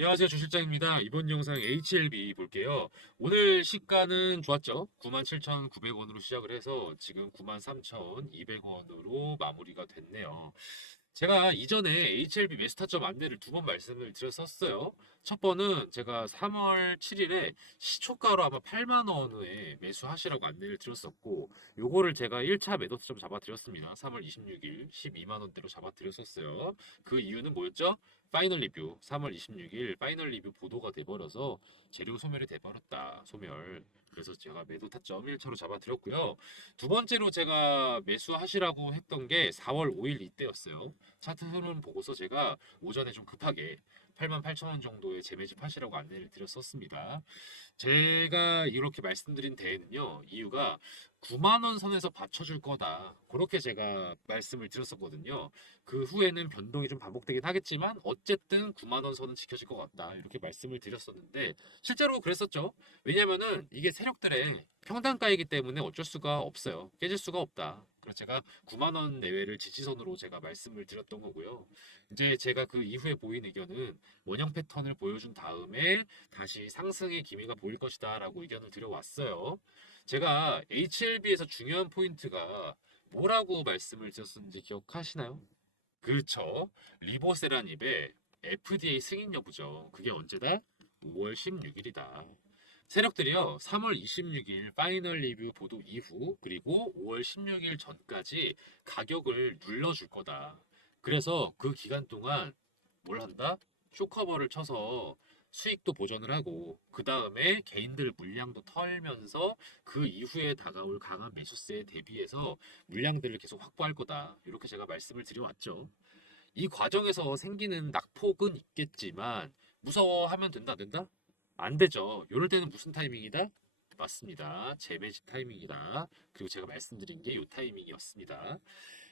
안녕하세요. 주실장입니다. 이번 영상 HLB 볼게요. 오늘 시가는 좋았죠? 97,900원으로 시작을 해서 지금 93,200원으로 마무리가 됐네요. 제가 이전에 HLB 매수 타점 안내를 두 번 말씀을 드렸었어요. 첫 번은 제가 3월 7일에 시초가로 아마 8만 원에 매수하시라고 안내를 드렸었고, 요거를 제가 1차 매도 타점 잡아드렸습니다. 3월 26일 12만 원대로 잡아드렸었어요. 그 이유는 뭐였죠? 파이널 리뷰 3월 26일 파이널 리뷰 보도가 돼버려서 재료 소멸이 돼버렸다. 소멸. 그래서 제가 매도 타점 1차로 잡아드렸고요. 두 번째로 제가 매수하시라고 했던 게 4월 5일 이때였어요. 차트 흐름 보고서 제가 오전에 좀 급하게 88,000원 정도의 재매집 하시라고 안내를 드렸었습니다. 제가 이렇게 말씀드린 데에는요, 이유가 9만 원 선에서 받쳐줄 거다. 그렇게 제가 말씀을 드렸었거든요. 그 후에는 변동이 좀 반복되긴 하겠지만 어쨌든 9만 원 선은 지켜질 것 같다. 이렇게 말씀을 드렸었는데 실제로 그랬었죠. 왜냐면은 이게 세력들의 평단가이기 때문에 어쩔 수가 없어요. 깨질 수가 없다. 그래서 제가 9만 원 내외를 지지선으로 제가 말씀을 드렸던 거고요. 이제 제가 그 이후에 보인 의견은 원형 패턴을 보여준 다음에 다시 상승의 기미가 보일 것이다라고 의견을 드려왔어요. 제가 HLB에서 중요한 포인트가 뭐라고 말씀을 드렸었는지 기억하시나요? 그렇죠. 리보세라닙의 FDA 승인 여부죠. 그게 언제다? 5월 16일이다. 세력들이요, 3월 26일 파이널 리뷰 보도 이후, 그리고 5월 16일 전까지 가격을 눌러줄 거다. 그래서 그 기간 동안 뭘 한다? 쇼커버를 쳐서 수익도 보전을 하고, 그 다음에 개인들 물량도 털면서 그 이후에 다가올 강한 매수세에 대비해서 물량들을 계속 확보할 거다. 이렇게 제가 말씀을 드려왔죠. 이 과정에서 생기는 낙폭은 있겠지만 무서워하면 된다, 안 된다? 안 되죠. 이럴 때는 무슨 타이밍이다? 맞습니다. 재매집 타이밍이다. 그리고 제가 말씀드린 게 이 타이밍이었습니다.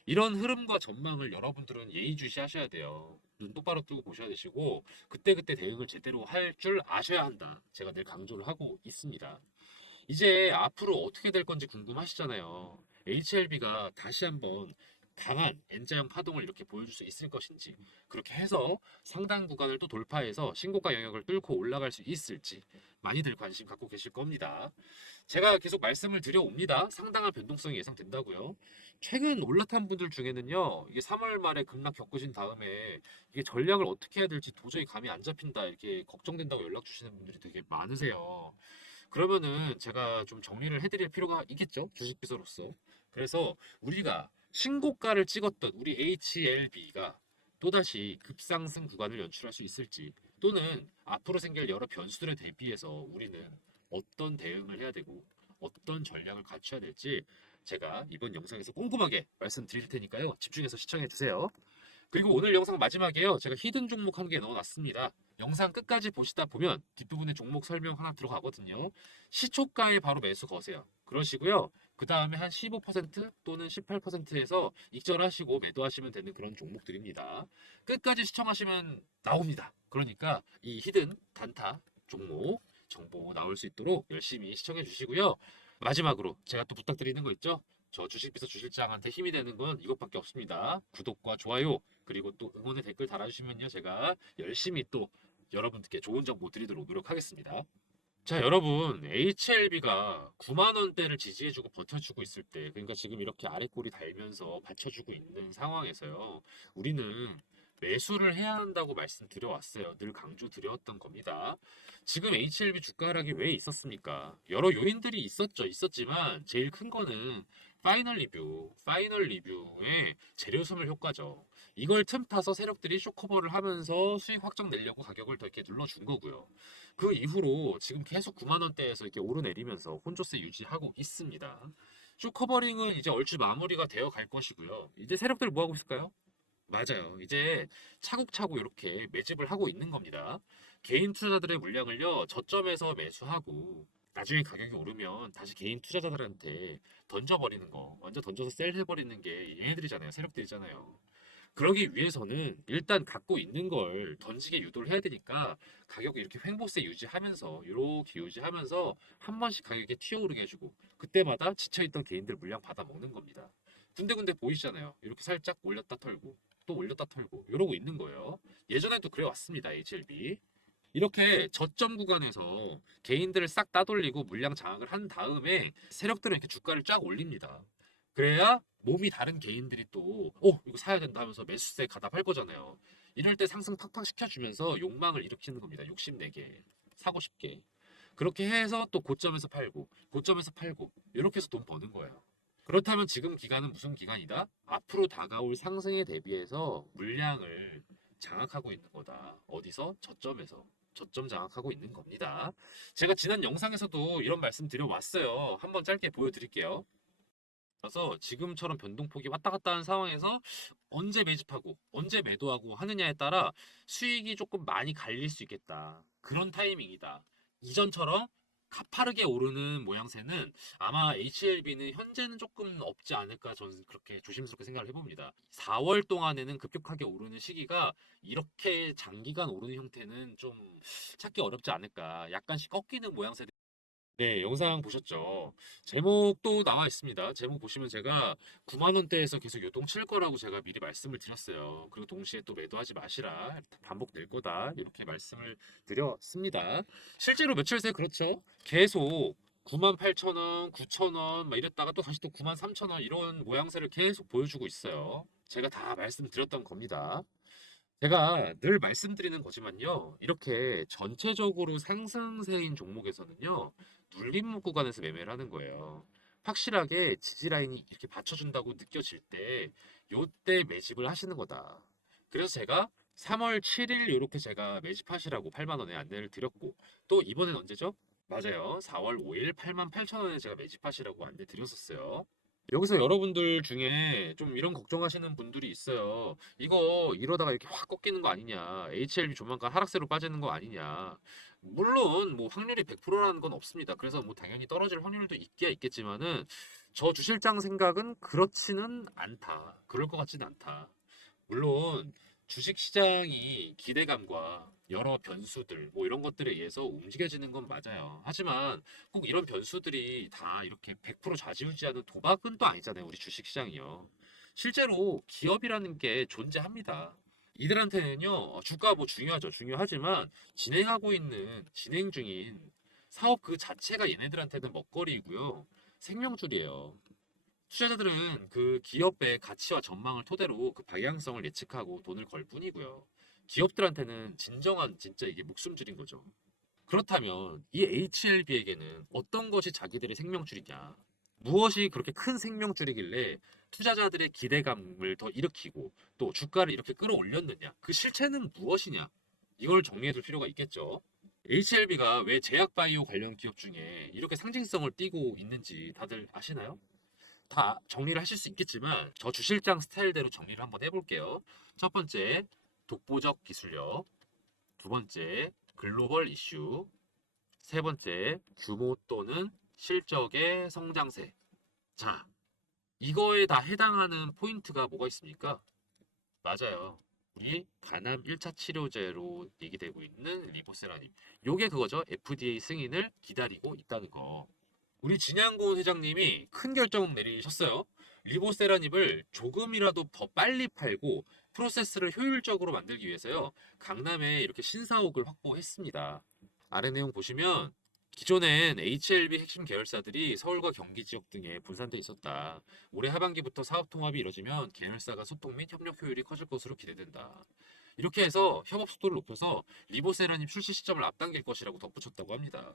이런 흐름과 전망을 여러분들은 예의주시하셔야 돼요. 눈 똑바로 뜨고 보셔야 되시고 그때그때 대응을 제대로 할 줄 아셔야 한다. 제가 늘 강조를 하고 있습니다. 이제 앞으로 어떻게 될 건지 궁금하시잖아요. HLB가 다시 한번 강한 N자형 파동을 이렇게 보여줄 수 있을 것인지, 그렇게 해서 상당 구간을 또 돌파해서 신고가 영역을 뚫고 올라갈 수 있을지 많이들 관심 갖고 계실 겁니다. 제가 계속 말씀을 드려옵니다. 상당한 변동성이 예상된다고요. 최근 올라탄 분들 중에는요, 이게 3월 말에 급락 겪으신 다음에 이게 전략을 어떻게 해야 될지 도저히 감이 안 잡힌다, 이렇게 걱정된다고 연락 주시는 분들이 되게 많으세요. 그러면은 제가 좀 정리를 해드릴 필요가 있겠죠? 주식비서로서. 그래서 우리가 신고가를 찍었던 우리 HLB가 또다시 급상승 구간을 연출할 수 있을지, 또는 앞으로 생길 여러 변수들에 대비해서 우리는 어떤 대응을 해야 되고 어떤 전략을 갖춰야 될지 제가 이번 영상에서 꼼꼼하게 말씀드릴 테니까요. 집중해서 시청해 주세요. 그리고 오늘 영상 마지막에요. 제가 히든 종목 한 개 넣어놨습니다. 영상 끝까지 보시다 보면 뒷부분에 종목 설명 하나 들어가거든요. 시초가에 바로 매수 거세요. 그러시고요. 그 다음에 한 15% 또는 18%에서 익절하시고 매도하시면 되는 그런 종목들입니다. 끝까지 시청하시면 나옵니다. 그러니까 이 히든 단타 종목 정보 나올 수 있도록 열심히 시청해 주시고요. 마지막으로 제가 또 부탁드리는 거 있죠? 저 주식비서 주실장한테 힘이 되는 건 이것밖에 없습니다. 구독과 좋아요, 그리고 또 응원의 댓글 달아주시면요. 제가 열심히 또 여러분들께 좋은 정보 드리도록 노력하겠습니다. 자, 여러분, HLB가 9만 원대를 지지해주고 버텨주고 있을 때, 그러니까 지금 이렇게 아랫골이 달면서 받쳐주고 있는 상황에서요, 우리는 매수를 해야 한다고 말씀드려왔어요. 늘 강조드렸던 겁니다. 지금 HLB 주가 하락이 왜 있었습니까? 여러 요인들이 있었지만, 제일 큰 거는 파이널 리뷰의 재료 소멸 효과죠. 이걸 틈타서 세력들이 쇼커버를 하면서 수익 확정 내려고 가격을 더 이렇게 눌러준 거고요. 그 이후로 지금 계속 9만 원대에서 이렇게 오르내리면서 혼조세 유지하고 있습니다. 쇼 커버링은 이제 얼추 마무리가 되어 갈 것이고요. 이제 세력들 뭐 하고 있을까요? 맞아요. 이제 차곡차곡 이렇게 매집을 하고 있는 겁니다. 개인 투자자들의 물량을요, 저점에서 매수하고 나중에 가격이 오르면 다시 개인 투자자들한테 던져버리는 거, 완전 던져서 셀 해버리는 게 얘네들이잖아요. 세력들이잖아요. 그러기 위해서는 일단 갖고 있는 걸 던지게 유도를 해야 되니까 가격을 이렇게 횡보세 유지하면서 이렇게 유지하면서 한 번씩 가격이 튀어오르게 해주고 그때마다 지쳐있던 개인들 물량 받아 먹는 겁니다. 군데군데 보이시잖아요. 이렇게 살짝 올렸다 털고 또 올렸다 털고 이러고 있는 거예요. 예전에도 그래 왔습니다. HLB. 이렇게 저점 구간에서 개인들을 싹 따돌리고 물량 장악을 한 다음에 세력들은 이렇게 주가를 쫙 올립니다. 그래야 몸이 다른 개인들이 또, 이거 사야 된다 하면서 매수세 가담할 거잖아요. 이럴 때 상승 팍팍 시켜주면서 욕망을 일으키는 겁니다. 욕심내게. 사고 싶게. 그렇게 해서 또 고점에서 팔고, 고점에서 팔고, 이렇게 해서 돈 버는 거예요. 그렇다면 지금 기간은 무슨 기간이다? 앞으로 다가올 상승에 대비해서 물량을 장악하고 있는 거다. 어디서? 저점에서. 저점 장악하고 있는 겁니다. 제가 지난 영상에서도 이런 말씀 드려왔어요. 한번 짧게 보여드릴게요. 그래서 지금처럼 변동폭이 왔다 갔다 하는 상황에서 언제 매집하고 언제 매도하고 하느냐에 따라 수익이 조금 많이 갈릴 수 있겠다. 그런 타이밍이다. 이전처럼 가파르게 오르는 모양새는 아마 HLB는 현재는 조금 없지 않을까 저는 그렇게 조심스럽게 생각을 해봅니다. 4월 동안에는 급격하게 오르는 시기가 이렇게 장기간 오르는 형태는 좀 찾기 어렵지 않을까. 약간씩 꺾이는 모양새. 네, 영상 보셨죠? 제목도 나와 있습니다. 제목 보시면 제가 9만 원대에서 계속 요동칠 거라고 제가 미리 말씀을 드렸어요. 그리고 동시에 또 매도하지 마시라. 반복될 거다. 이렇게 말씀을 드렸습니다. 실제로 며칠 새 그렇죠? 계속 9만 8천 원, 9천 원, 막 이랬다가 또 다시 또 9만 3천 원 이런 모양새를 계속 보여주고 있어요. 제가 다 말씀드렸던 겁니다. 제가 늘 말씀드리는 거지만요. 이렇게 전체적으로 상승세인 종목에서는요. 눌림목 구간에서 매매를 하는 거예요. 확실하게 지지 라인이 이렇게 받쳐준다고 느껴질 때 요때 매집을 하시는 거다. 그래서 제가 3월 7일 이렇게 제가 매집하시라고 8만 원에 안내를 드렸고 또 이번엔 언제죠? 맞아요. 4월 5일 8만 8천 원에 제가 매집하시라고 안내 드렸었어요. 여기서 여러분들 중에 좀 이런 걱정하시는 분들이 있어요. 이거 이러다가 이렇게 확 꺾이는 거 아니냐. HLB 조만간 하락세로 빠지는 거 아니냐. 물론 뭐 확률이 100%라는 건 없습니다. 그래서 뭐 당연히 떨어질 확률도 있기야 있겠지만은 저 주실장 생각은 그렇지는 않다. 그럴 것 같지는 않다. 물론 주식 시장이 기대감과 여러 변수들 뭐 이런 것들에 의해서 움직여지는 건 맞아요. 하지만 꼭 이런 변수들이 다 이렇게 100% 좌지우지하는 도박은 또 아니잖아요. 우리 주식 시장이요. 실제로 기업이라는 게 존재합니다. 이들한테는요, 주가 뭐 중요하죠. 중요하지만 진행하고 있는 진행 중인 사업 그 자체가 얘네들한테는 먹거리이고요. 생명줄이에요. 투자자들은 그 기업의 가치와 전망을 토대로 그 방향성을 예측하고 돈을 걸 뿐이고요. 기업들한테는 진정한 진짜 이게 목숨줄인 거죠. 그렇다면 이 HLB에게는 어떤 것이 자기들의 생명줄이냐? 무엇이 그렇게 큰 생명줄이길래 투자자들의 기대감을 더 일으키고 또 주가를 이렇게 끌어올렸느냐? 그 실체는 무엇이냐? 이걸 정리해 둘 필요가 있겠죠. HLB가 왜 제약바이오 관련 기업 중에 이렇게 상징성을 띠고 있는지 다들 아시나요? 다 정리를 하실 수 있겠지만 저 주실장 스타일대로 정리를 한번 해볼게요. 첫 번째, 독보적 기술력. 두 번째, 글로벌 이슈. 세 번째, 규모 또는 실적의 성장세. 자, 이거에 다 해당하는 포인트가 뭐가 있습니까? 맞아요. 우리 간암 1차 치료제로 얘기되고 있는 리보세라님. 요게 그거죠. FDA 승인을 기다리고 있다는 거. 우리 진양군 회장님이 큰 결정 내리셨어요. 리보세라닙을 조금이라도 더 빨리 팔고 프로세스를 효율적으로 만들기 위해서요. 강남에 이렇게 신사옥을 확보했습니다. 아래 내용 보시면 기존엔 HLB 핵심 계열사들이 서울과 경기 지역 등에 분산돼 있었다. 올해 하반기부터 사업 통합이 이뤄지면 계열사가 소통 및 협력 효율이 커질 것으로 기대된다. 이렇게 해서 협업 속도를 높여서 리보세라닙 출시 시점을 앞당길 것이라고 덧붙였다고 합니다.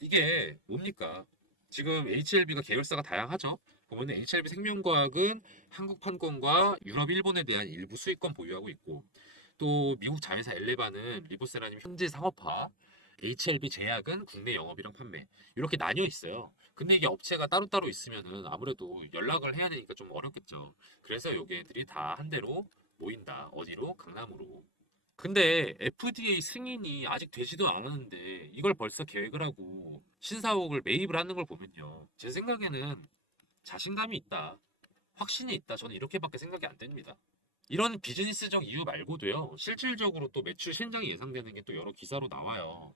이게 뭡니까? 지금 HLB가 계열사가 다양하죠. 보면 HLB 생명과학은 한국 판권과 유럽, 일본에 대한 일부 수익권 보유하고 있고 또 미국 자회사 엘레바는 리보세라님 현지 상업화, HLB 제약은 국내 영업이랑 판매 이렇게 나뉘어 있어요. 근데 이게 업체가 따로따로 있으면은 아무래도 연락을 해야 되니까 좀 어렵겠죠. 그래서 여기들이 다 한 대로 모인다. 어디로? 강남으로. 근데 FDA 승인이 아직 되지도 않았는데 이걸 벌써 계획을 하고 신사옥을 매입을 하는 걸 보면요. 제 생각에는 자신감이 있다. 확신이 있다. 저는 이렇게밖에 생각이 안 됩니다. 이런 비즈니스적 이유 말고도요. 실질적으로 또 매출 신장이 예상되는 게 또 여러 기사로 나와요.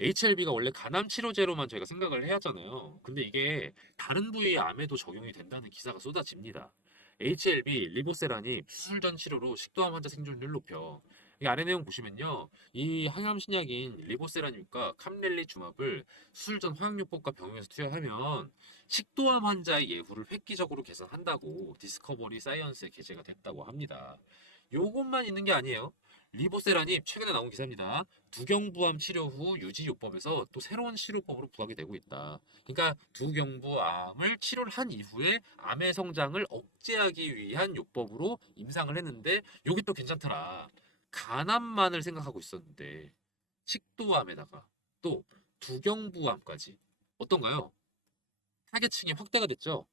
HLB가 원래 간암 치료제로만 저희가 생각을 해야 하잖아요. 근데 이게 다른 부위의 암에도 적용이 된다는 기사가 쏟아집니다. HLB, 리보세라니 수술 전 치료로 식도암 환자 생존율 높여 이 아래 내용 보시면요. 이 항암신약인 리보세라님과 캄렐리 주맙을 수술 전 화학요법과 병용해서 투여하면 식도암 환자의 예후를 획기적으로 개선한다고 디스커버리 사이언스에 게재가 됐다고 합니다. 요것만 있는 게 아니에요. 리보세라님 최근에 나온 기사입니다. 두경부암 치료 후 유지요법에서 또 새로운 치료법으로 부각이 되고 있다. 그러니까 두경부암을 치료를 한 이후에 암의 성장을 억제하기 위한 요법으로 임상을 했는데 여기 또 괜찮더라. 간암만을 생각하고 있었는데 식도암에다가 또 두경부암까지 어떤가요? 타겟층이 확대가 됐죠?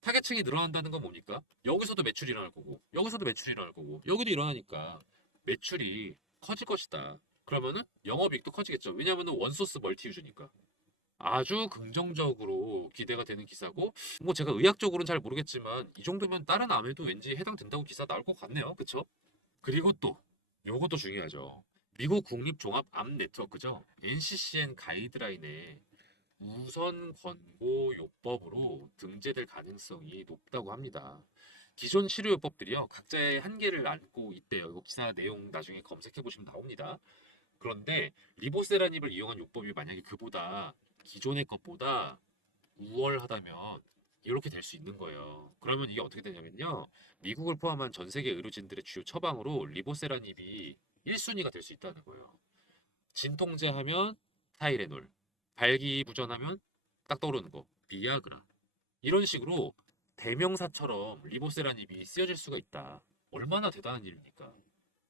타겟층이 늘어난다는 건 뭡니까? 여기서도 매출이 일어날 거고 여기서도 매출이 일어날 거고 여기도 일어나니까 매출이 커질 것이다. 그러면은 영업이익도 커지겠죠. 왜냐하면 원소스 멀티 유저니까. 아주 긍정적으로 기대가 되는 기사고 뭐 제가 의학적으로는 잘 모르겠지만 이 정도면 다른 암에도 왠지 해당된다고 기사 나올 것 같네요. 그쵸? 그리고 또 요것도 중요하죠. 미국 국립종합암 네트워크죠. NCCN 가이드라인에 우선 권고 요법으로 등재될 가능성이 높다고 합니다. 기존 치료요법들이요, 각자의 한계를 안고 있대요. 이거 기사 내용 나중에 검색해 보시면 나옵니다. 그런데 리보세라닙을 이용한 요법이 만약에 그보다 기존의 것보다 우월하다면 이렇게 될 수 있는 거예요. 그러면 이게 어떻게 되냐면요. 미국을 포함한 전 세계 의료진들의 주요 처방으로 리보세라닙이 1순위가 될 수 있다는 거예요. 진통제하면 타이레놀, 발기부전하면 딱 떠오르는 거 비아그라. 이런 식으로 대명사처럼 리보세라닙이 쓰여질 수가 있다. 얼마나 대단한 일입니까?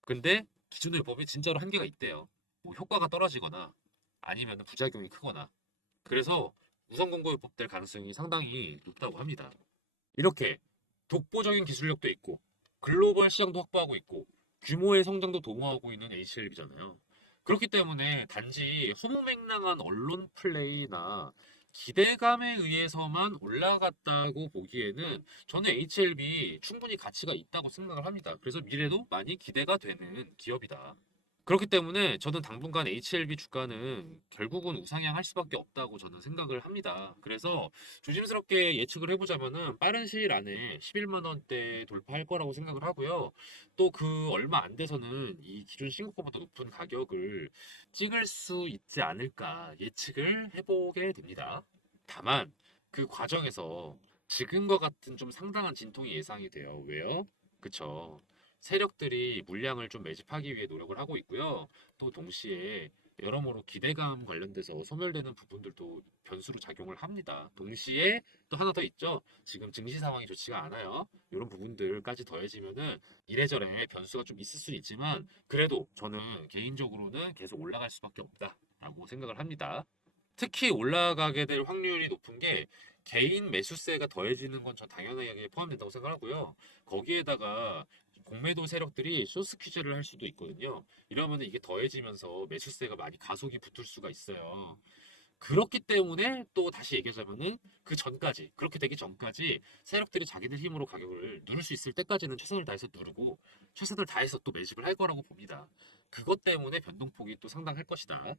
근데 기존의 요법이 진짜로 한계가 있대요. 뭐 효과가 떨어지거나 아니면 부작용이 크거나. 그래서 우선 공고요법 될 가능성이 상당히 높다고 합니다. 이렇게 독보적인 기술력도 있고 글로벌 시장도 확보하고 있고 규모의 성장도 도모하고 있는 HLB잖아요. 그렇기 때문에 단지 허무맹랑한 언론 플레이나 기대감에 의해서만 올라갔다고 보기에는 저는 HLB 충분히 가치가 있다고 생각을 합니다. 그래서 미래도 많이 기대가 되는 기업이다. 그렇기 때문에 저는 당분간 HLB 주가는 결국은 우상향할 수밖에 없다고 저는 생각을 합니다. 그래서 조심스럽게 예측을 해보자면은 빠른 시일 안에 11만 원대 돌파할 거라고 생각을 하고요. 또 그 얼마 안 돼서는 이 기존 신고가보다 높은 가격을 찍을 수 있지 않을까 예측을 해보게 됩니다. 다만 그 과정에서 지금과 같은 좀 상당한 진통이 예상이 돼요. 왜요? 그쵸. 세력들이 물량을 좀 매집하기 위해 노력을 하고 있고요. 또 동시에 여러모로 기대감 관련돼서 소멸되는 부분들도 변수로 작용을 합니다. 동시에 또 하나 더 있죠. 지금 증시 상황이 좋지가 않아요. 이런 부분들까지 더해지면은 이래저래 변수가 좀 있을 수는 있지만 그래도 저는 개인적으로는 계속 올라갈 수밖에 없다라고 생각을 합니다. 특히 올라가게 될 확률이 높은 게 개인 매수세가 더해지는 건 전 당연하게 포함된다고 생각하고요. 거기에다가 공매도 세력들이 쇼스퀴즈를 할 수도 있거든요. 이러면 이게 더해지면서 매수세가 많이 가속이 붙을 수가 있어요. 그렇기 때문에 또 다시 얘기하자면은 그 전까지 그렇게 되기 전까지 세력들이 자기들 힘으로 가격을 누를 수 있을 때까지는 최선을 다해서 누르고 최선을 다해서 또 매집을 할 거라고 봅니다. 그것 때문에 변동폭이 또 상당할 것이다.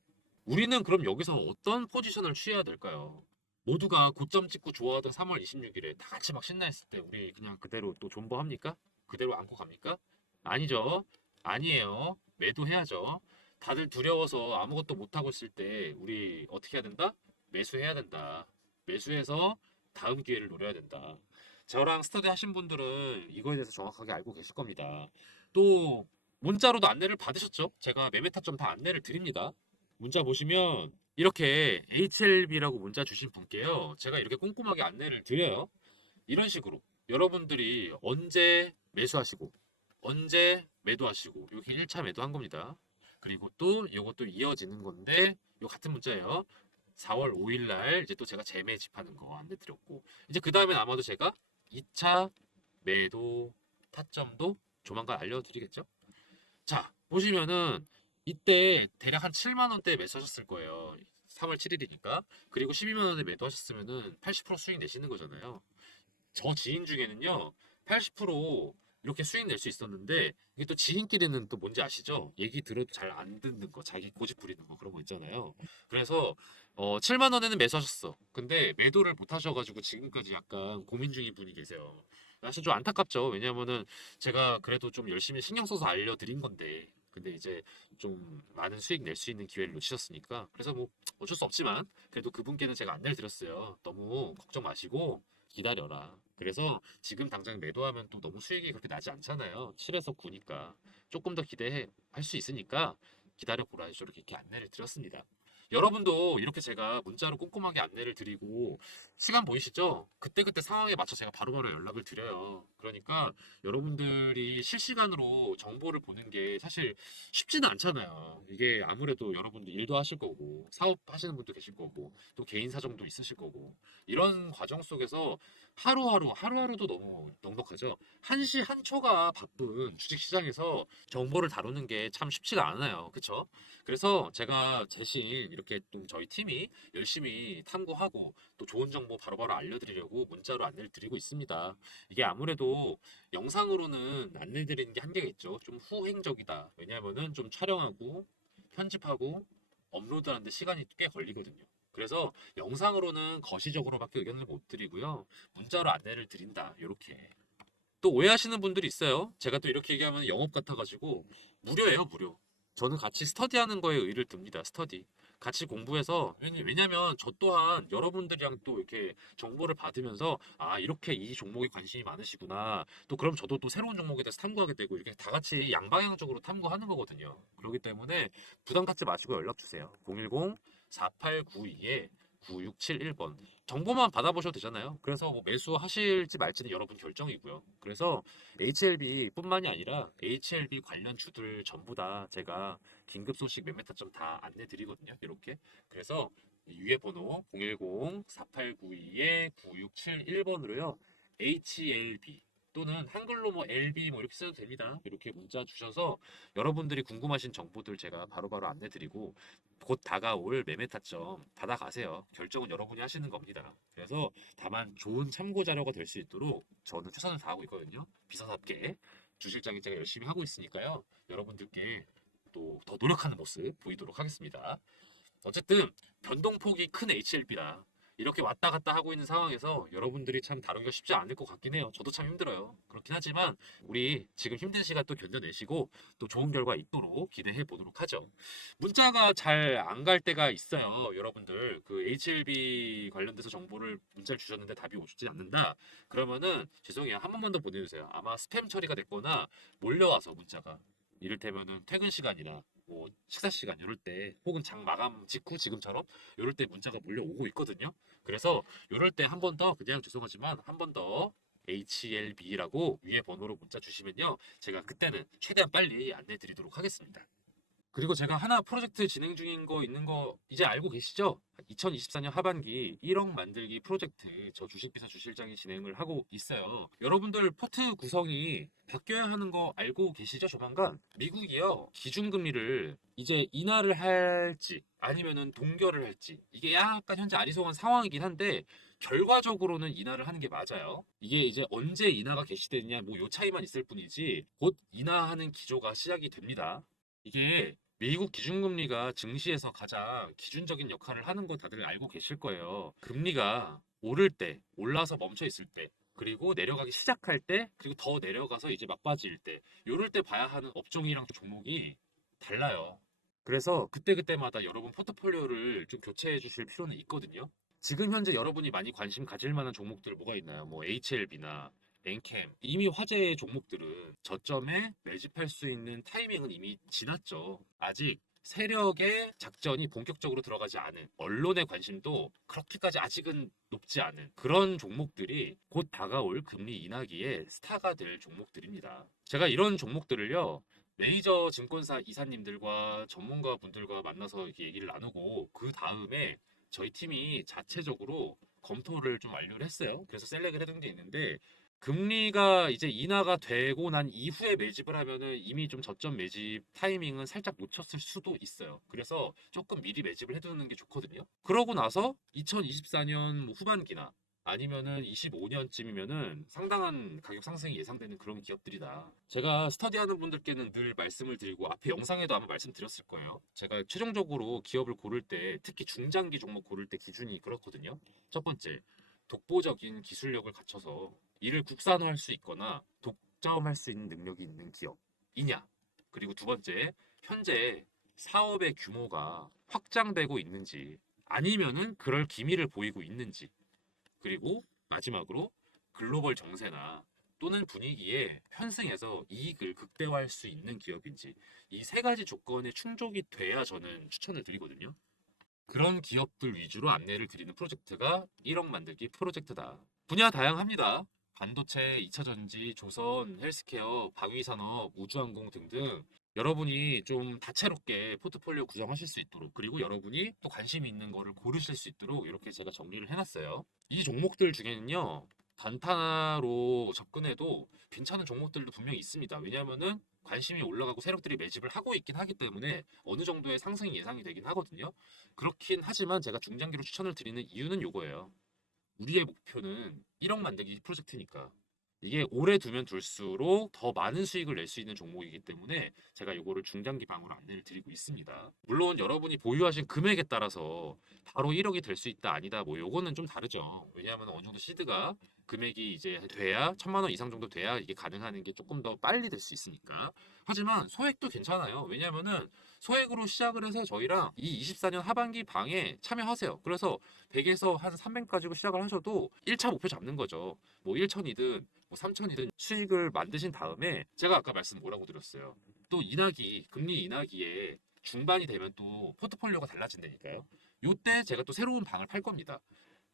우리는 그럼 여기서 어떤 포지션을 취해야 될까요? 모두가 고점 찍고 좋아하던 3월 26일에 다 같이 막 신나했을 때 우리 그냥 그대로 또 존버합니까? 그대로 안고 갑니까? 아니죠. 아니에요. 매도해야죠. 다들 두려워서 아무것도 못하고 있을 때 우리 어떻게 해야 된다? 매수해야 된다. 매수해서 다음 기회를 노려야 된다. 저랑 스터디 하신 분들은 이거에 대해서 정확하게 알고 계실 겁니다. 또 문자로도 안내를 받으셨죠? 제가 매매 타점 다 안내를 드립니다. 문자 보시면 이렇게 HLB라고 문자 주신 분께요. 제가 이렇게 꼼꼼하게 안내를 드려요. 이런 식으로 여러분들이 언제 매수하시고 언제 매도하시고 여기 1차 매도한 겁니다. 그리고 또 이것도 이어지는 건데 요 같은 문자예요. 4월 5일 날 이제 또 제가 재매집하는 거 안내 드렸고 이제 그 다음엔 아마도 제가 2차 매도 타점도 조만간 알려드리겠죠? 자, 보시면은 이때 대략 한 7만 원대 매수하셨을 거예요. 3월 7일이니까. 그리고 12만 원에 매도하셨으면은 80% 수익 내시는 거잖아요. 저 지인 중에는요, 80% 이렇게 수익 낼 수 있었는데, 이게 또 지인끼리는 또 뭔지 아시죠? 얘기 들어도 잘 안 듣는 거, 자기 고집 부리는 거, 그런 거 있잖아요. 그래서, 7만 원에는 매수하셨어. 근데 매도를 못 하셔가지고 지금까지 약간 고민 중인 분이 계세요. 사실 좀 안타깝죠. 왜냐면은 제가 그래도 좀 열심히 신경 써서 알려드린 건데, 근데 이제 좀 많은 수익 낼 수 있는 기회를 놓치셨으니까, 그래서 뭐 어쩔 수 없지만, 그래도 그분께는 제가 안내를 드렸어요. 너무 걱정 마시고 기다려라. 그래서 지금 당장 매도하면 또 너무 수익이 그렇게 나지 않잖아요. 7에서 9니까. 조금 더 기대할 수 있으니까 기다려보라 해서 이렇게 안내를 드렸습니다. 여러분도 이렇게 제가 문자로 꼼꼼하게 안내를 드리고 시간 보이시죠? 그때그때 상황에 맞춰 제가 바로바로 연락을 드려요. 그러니까 여러분들이 실시간으로 정보를 보는 게 사실 쉽지는 않잖아요. 이게 아무래도 여러분들 일도 하실 거고, 사업하시는 분도 계실 거고, 또 개인 사정도 있으실 거고, 이런 과정 속에서 하루하루도 너무 넉넉하죠. 한시 한초가 바쁜 주식시장에서 정보를 다루는 게 참 쉽지가 않아요. 그쵸? 그래서 제가 대신 이렇게 또 저희 팀이 열심히 탐구하고 또 좋은 정보 바로바로 알려드리려고 문자로 안내를 드리고 있습니다. 이게 아무래도 영상으로는 안내드리는 게 한계가 있죠. 좀 후행적이다. 왜냐하면은 좀 촬영하고 편집하고 업로드하는데 시간이 꽤 걸리거든요. 그래서 영상으로는 거시적으로밖에 의견을 못 드리고요. 문자로 안내를 드린다. 이렇게. 또 오해하시는 분들이 있어요. 제가 또 이렇게 얘기하면 영업 같아가지고 무료예요, 무료. 저는 같이 스터디하는 거에 의의를 둡니다. 스터디. 같이 공부해서 왜냐면 저 또한 여러분들이랑 또 이렇게 정보를 받으면서 아 이렇게 이 종목에 관심이 많으시구나. 또 그럼 저도 또 새로운 종목에 대해서 탐구하게 되고 이렇게 다 같이 양방향적으로 탐구하는 거거든요. 그렇기 때문에 부담 갖지 마시고 연락 주세요. 010-4892에 9671번. 정보만 받아보셔도 되잖아요. 그래서 뭐 매수하실지 말지는 여러분 결정이고요. 그래서 HLB뿐만이 아니라 HLB 관련 주들 전부 다 제가 긴급 소식 매매 타점 다 안내 드리거든요. 이렇게. 그래서 위에 번호 010-4892-9671번으로요. HLB 또는 한글로 뭐 LB 뭐 이렇게 써도 됩니다. 이렇게 문자 주셔서 여러분들이 궁금하신 정보들 제가 바로바로 안내 드리고 곧 다가올 매매 타점 받아가세요. 결정은 여러분이 하시는 겁니다. 그래서 다만 좋은 참고 자료가 될 수 있도록 저는 최선을 다하고 있거든요. 비서답게 주실장이 제가 열심히 하고 있으니까요. 여러분들께 또 더 노력하는 모습 보이도록 하겠습니다. 어쨌든 변동폭이 큰 HLB라 이렇게 왔다 갔다 하고 있는 상황에서 여러분들이 참 다루기가 쉽지 않을 것 같긴 해요. 저도 참 힘들어요. 그렇긴 하지만 우리 지금 힘든 시간 또 견뎌내시고 또 좋은 결과 있도록 기대해 보도록 하죠. 문자가 잘 안 갈 때가 있어요. 여러분들 그 HLB 관련돼서 정보를 문자를 주셨는데 답이 오지 않는다. 그러면은 죄송해요. 한 번만 더 보내주세요. 아마 스팸 처리가 됐거나 몰려와서 문자가 이를테면은 퇴근 시간이나 뭐 식사 시간 이럴 때 혹은 장 마감 직후 지금처럼 이럴 때 문자가 몰려오고 있거든요. 그래서 이럴 때 한 번 더 그냥 죄송하지만 한 번 더 HLB라고 위에 번호로 문자 주시면요. 제가 그때는 최대한 빨리 안내 드리도록 하겠습니다. 그리고 제가 하나 프로젝트 진행 중인 거 있는 거 이제 알고 계시죠? 2024년 하반기 1억 만들기 프로젝트 저 주식비서 주실장이 진행을 하고 있어요. 여러분들 포트 구성이 바뀌어야 하는 거 알고 계시죠? 조만간 미국이요 기준금리를 이제 인하를 할지 아니면은 동결을 할지 이게 약간 현재 아리송한 상황이긴 한데 결과적으로는 인하를 하는 게 맞아요. 이게 이제 언제 인하가 개시되느냐 뭐 요 차이만 있을 뿐이지 곧 인하하는 기조가 시작이 됩니다. 이게 미국 기준금리가 증시에서 가장 기준적인 역할을 하는 거 다들 알고 계실 거예요. 금리가 오를 때, 올라서 멈춰 있을 때, 그리고 내려가기 시작할 때, 그리고 더 내려가서 이제 막바지일 때, 요럴 때 봐야 하는 업종이랑 종목이 달라요. 그래서 그때그때마다 여러분 포트폴리오를 좀 교체해 주실 필요는 있거든요. 지금 현재 여러분이 많이 관심 가질 만한 종목들 뭐가 있나요? 뭐 HLB나 엔캠 이미 화제의 종목들은 저점에 매집할 수 있는 타이밍은 이미 지났죠. 아직 세력의 작전이 본격적으로 들어가지 않은 언론의 관심도 그렇게까지 아직은 높지 않은 그런 종목들이 곧 다가올 금리 인하기에 스타가 될 종목들입니다. 제가 이런 종목들을요. 메이저 증권사 이사님들과 전문가분들과 만나서 이렇게 얘기를 나누고 그 다음에 저희 팀이 자체적으로 검토를 좀 완료를 했어요. 그래서 셀렉을 해둔 게 있는데 금리가 이제 인하가 되고 난 이후에 매집을 하면은 이미 좀 저점 매집 타이밍은 살짝 놓쳤을 수도 있어요. 그래서 조금 미리 매집을 해두는 게 좋거든요. 그러고 나서 2024년 후반기나 아니면은 25년쯤이면은 상당한 가격 상승이 예상되는 그런 기업들이다. 제가 스터디하는 분들께는 늘 말씀을 드리고 앞에 영상에도 아마 말씀드렸을 거예요. 제가 최종적으로 기업을 고를 때 특히 중장기 종목 고를 때 기준이 그렇거든요. 첫 번째, 독보적인 기술력을 갖춰서 이를 국산화할 수 있거나 독점할 수 있는 능력이 있는 기업이냐. 그리고 두 번째, 현재 사업의 규모가 확장되고 있는지 아니면은 그럴 기미를 보이고 있는지. 그리고 마지막으로 글로벌 정세나 또는 분위기에 편승해서 이익을 극대화할 수 있는 기업인지 이 세 가지 조건에 충족이 돼야 저는 추천을 드리거든요. 그런 기업들 위주로 안내를 드리는 프로젝트가 1억 만들기 프로젝트다. 분야 다양합니다. 반도체, 2차 전지, 조선, 헬스케어, 방위산업, 우주항공 등등 여러분이 좀 다채롭게 포트폴리오 구성하실 수 있도록 그리고 여러분이 또 관심 있는 거를 고르실 수 있도록 이렇게 제가 정리를 해놨어요. 이 종목들 중에는요. 단타로 접근해도 괜찮은 종목들도 분명히 있습니다. 왜냐하면은 관심이 올라가고 세력들이 매집을 하고 있긴 하기 때문에 어느 정도의 상승이 예상이 되긴 하거든요. 그렇긴 하지만 제가 중장기로 추천을 드리는 이유는 요거예요. 우리의 목표는 1억 만들기 프로젝트니까 이게 오래 두면 둘수록 더 많은 수익을 낼 수 있는 종목이기 때문에 제가 이거를 중장기 방으로 안내를 드리고 있습니다. 물론 여러분이 보유하신 금액에 따라서 바로 1억이 될 수 있다 아니다 뭐 요거는 좀 다르죠. 왜냐하면 어느 정도 시드가 금액이 이제 돼야 1,000만 원 이상 정도 돼야 이게 가능한 게 조금 더 빨리 될 수 있으니까. 하지만 소액도 괜찮아요. 왜냐하면은 소액으로 시작을 해서 저희랑 이 24년 하반기 방에 참여하세요. 그래서 100에서 한 300 가지고 시작을 하셔도 1차 목표 잡는 거죠. 뭐 1천이든 뭐 3천이든 수익을 만드신 다음에 제가 아까 말씀 뭐라고 드렸어요. 또 인하기, 금리 인하기에 중반이 되면 또 포트폴리오가 달라진다니까요. 요때 제가 또 새로운 방을 팔 겁니다.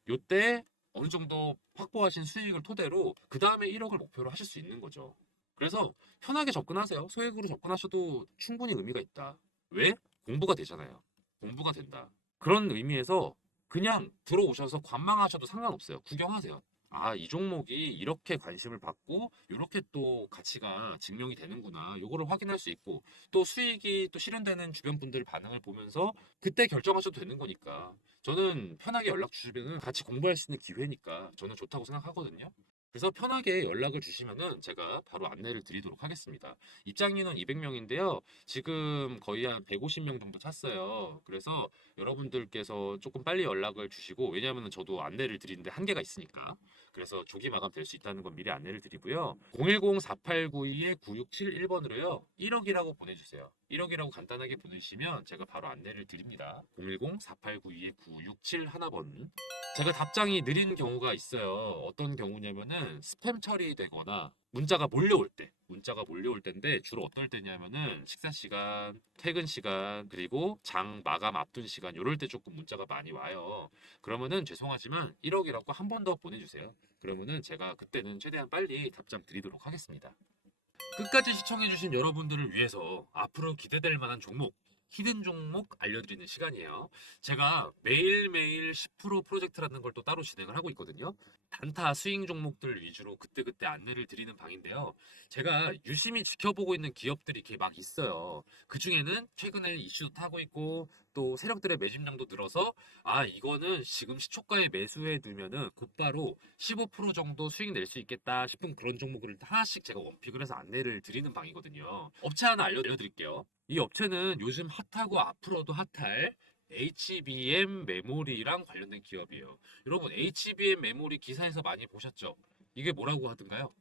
요때 어느 정도 확보하신 수익을 토대로 그 다음에 1억을 목표로 하실 수 있는 거죠. 그래서 편하게 접근하세요. 소액으로 접근하셔도 충분히 의미가 있다. 왜? 공부가 되잖아요. 공부가 된다. 그런 의미에서 그냥 들어오셔서 관망하셔도 상관없어요. 구경하세요. 아, 이 종목이 이렇게 관심을 받고 이렇게 또 가치가 증명이 되는구나. 요거를 확인할 수 있고 또 수익이 또 실현되는 주변 분들 반응을 보면서 그때 결정하셔도 되는 거니까. 저는 편하게 연락 주시면은 같이 공부할 수 있는 기회니까 저는 좋다고 생각하거든요. 그래서 편하게 연락을 주시면은 제가 바로 안내를 드리도록 하겠습니다. 입장인원 200명인데요. 지금 거의 한 150명 정도 찼어요. 그래서 여러분들께서 조금 빨리 연락을 주시고 왜냐하면 저도 안내를 드리는데 한계가 있으니까. 그래서 조기 마감 될 수 있다는 건 미리 안내를 드리고요. 010-4892-9671번으로요. 1억이라고 보내주세요. 1억이라고 간단하게 보내주시면 제가 바로 안내를 드립니다. 010-4892-9671번. 제가 답장이 느린 경우가 있어요. 어떤 경우냐면은 스팸 처리되거나 문자가 몰려올 때인데 주로 어떨 때냐면은 식사 시간, 퇴근 시간, 그리고 장 마감 앞둔 시간 요럴 때 조금 문자가 많이 와요. 그러면은 죄송하지만 1억이라고 한 번 더 보내주세요. 그러면은 제가 그때는 최대한 빨리 답장 드리도록 하겠습니다. 끝까지 시청해주신 여러분들을 위해서 앞으로 기대될 만한 종목, 히든 종목 알려드리는 시간이에요. 제가 매일매일 10% 프로젝트라는 걸 또 따로 진행을 하고 있거든요. 단타 스윙 종목들 위주로 그때그때 안내를 드리는 방인데요. 제가 유심히 지켜보고 있는 기업들이 이렇게 막 있어요. 그 중에는 최근에 이슈도 타고 있고 또 세력들의 매집량도 늘어서 아 이거는 지금 시초가에 매수해 두면은 곧바로 15% 정도 수익 낼 수 있겠다 싶은 그런 종목을 하나씩 제가 원픽을 해서 안내를 드리는 방이거든요. 업체 하나 알려드릴게요. 이 업체는 요즘 핫하고 앞으로도 핫할 HBM 메모리랑 관련된 기업이에요. 여러분 HBM 메모리 기사에서 많이 보셨죠? 이게 뭐라고 하던가요?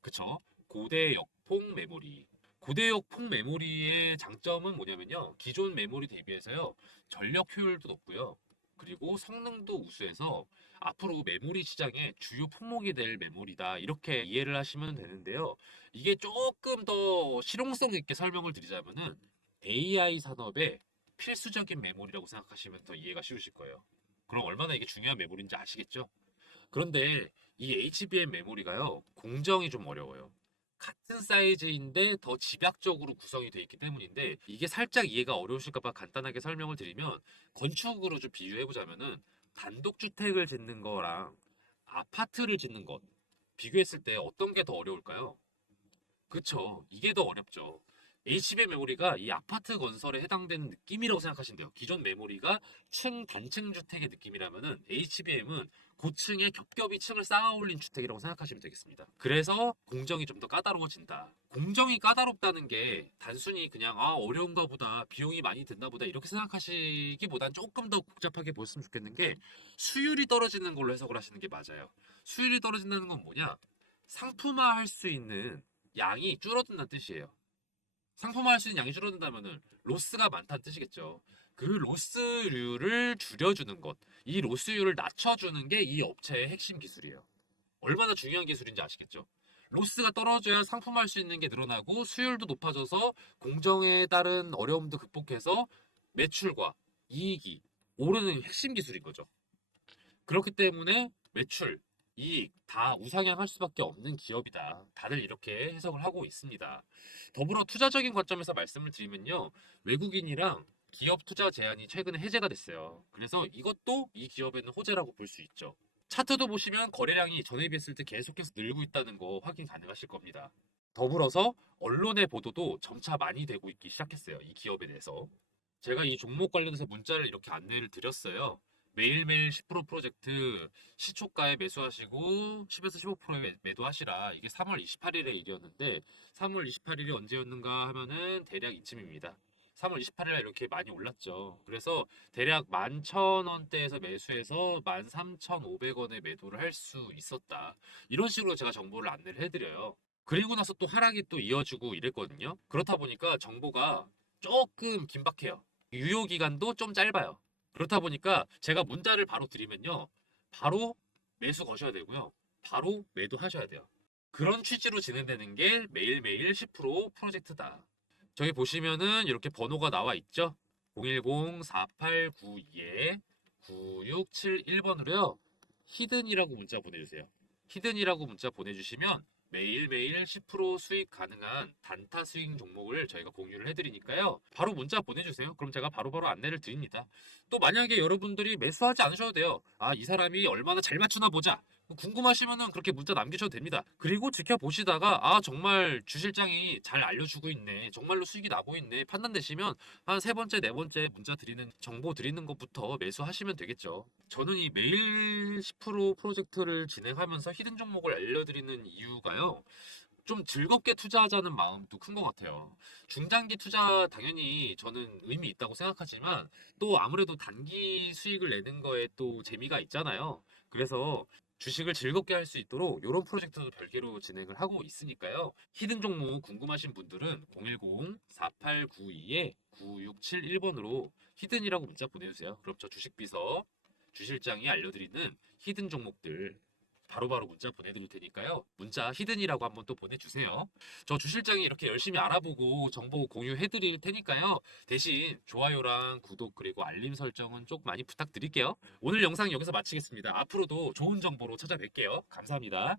그쵸? 고대역폭 메모리. 고대역폭 메모리의 장점은 뭐냐면요. 기존 메모리 대비해서요. 전력 효율도 높고요. 그리고 성능도 우수해서 앞으로 메모리 시장의 주요 품목이 될 메모리다. 이렇게 이해를 하시면 되는데요. 이게 조금 더 실용성 있게 설명을 드리자면은 AI 산업의 필수적인 메모리라고 생각하시면 더 이해가 쉬우실 거예요. 그럼 얼마나 이게 중요한 메모리인지 아시겠죠? 그런데 이 HBM 메모리가요, 공정이 좀 어려워요. 같은 사이즈인데 더 집약적으로 구성이 되어 있기 때문인데 이게 살짝 이해가 어려우실까봐 간단하게 설명을 드리면 건축으로 좀 비유해 보자면은 단독주택을 짓는 거랑 아파트를 짓는 것 비교했을 때 어떤 게 더 어려울까요? 그쵸. 이게 더 어렵죠. HBM 메모리가 이 아파트 건설에 해당되는 느낌이라고 생각하시면 돼요. 기존 메모리가 층 단층 주택의 느낌이라면은 HBM은 고층에 겹겹이 층을 쌓아 올린 주택이라고 생각하시면 되겠습니다. 그래서 공정이 좀 더 까다로워진다. 공정이 까다롭다는 게 단순히 그냥 어려운가 보다, 비용이 많이 든다 보다 이렇게 생각하시기보단 조금 더 복잡하게 보셨으면 좋겠는 게 수율이 떨어지는 걸로 해석을 하시는 게 맞아요. 수율이 떨어진다는 건 뭐냐? 상품화할 수 있는 양이 줄어든다는 뜻이에요. 상품화할 수 있는 양이 줄어든다면은 로스가 많다는 뜻이겠죠. 그 로스율을 줄여주는 것, 이 로스율을 낮춰주는 게 이 업체의 핵심 기술이에요. 얼마나 중요한 기술인지 아시겠죠? 로스가 떨어져야 상품화할 수 있는 게 늘어나고 수율도 높아져서 공정에 따른 어려움도 극복해서 매출과 이익이 오르는 핵심 기술인 거죠. 그렇기 때문에 매출, 이익 다 우상향할 수밖에 없는 기업이다. 다들 이렇게 해석을 하고 있습니다. 더불어 투자적인 관점에서 말씀을 드리면요. 외국인이랑 기업 투자 제한이 최근에 해제가 됐어요. 그래서 이것도 이 기업에는 호재라고 볼 수 있죠. 차트도 보시면 거래량이 전에 비했을 때 계속해서 늘고 있다는 거 확인 가능하실 겁니다. 더불어서 언론의 보도도 점차 많이 되고 있기 시작했어요. 이 기업에 대해서. 제가 이 종목 관련해서 문자를 이렇게 안내를 드렸어요. 매일매일 10% 프로젝트 시초가에 매수하시고 10에서 15%에 매도하시라. 이게 3월 28일의 일이었는데 3월 28일이 언제였는가 하면은 대략 이쯤입니다. 3월 28일에 이렇게 많이 올랐죠. 그래서 대략 11,000원대에서 매수해서 13,500원에 매도를 할 수 있었다. 이런 식으로 제가 정보를 안내를 해드려요. 그리고 나서 또 하락이 또 이어지고 이랬거든요. 그렇다 보니까 정보가 조금 긴박해요. 유효 기간도 좀 짧아요. 그렇다 보니까 제가 문자를 바로 드리면요. 바로 매수 거셔야 되고요. 바로 매도하셔야 돼요. 그런 취지로 진행되는 게 매일매일 10% 프로젝트다. 저기 보시면은 이렇게 번호가 나와 있죠. 010-4892-9671번으로요. 히든이라고 문자 보내주세요. 히든이라고 문자 보내주시면 매일매일 10% 수익 가능한 단타 스윙 종목을 저희가 공유를 해드리니까요. 바로 문자 보내주세요. 그럼 제가 바로바로 안내를 드립니다. 또 만약에 여러분들이 매수하지 않으셔도 돼요. 이 사람이 얼마나 잘 맞추나 보자. 궁금하시면은 그렇게 문자 남기셔도 됩니다. 그리고 지켜보시다가 정말 주 실장이 잘 알려주고 있네. 정말로 수익이 나고 있네. 판단되시면 한 세 번째, 네 번째 문자 드리는 정보 드리는 것부터 매수하시면 되겠죠. 저는 이 매일 10% 프로젝트를 진행하면서 히든 종목을 알려드리는 이유가요. 좀 즐겁게 투자하자는 마음도 큰 것 같아요. 중장기 투자 당연히 저는 의미 있다고 생각하지만 또 아무래도 단기 수익을 내는 거에 또 재미가 있잖아요. 그래서 주식을 즐겁게 할 수 있도록 이런 프로젝트도 별개로 진행을 하고 있으니까요. 히든 종목 궁금하신 분들은 010-4892-9671번으로 히든이라고 문자 보내주세요. 그럼 저 주식비서 주실장이 알려드리는 히든 종목들 바로바로 문자 보내드릴 테니까요. 문자 히든이라고 한번 또 보내주세요. 저 주실장이 이렇게 열심히 알아보고 정보 공유해드릴 테니까요. 대신 좋아요랑 구독 그리고 알림 설정은 좀 많이 부탁드릴게요. 오늘 영상 여기서 마치겠습니다. 앞으로도 좋은 정보로 찾아뵐게요. 감사합니다.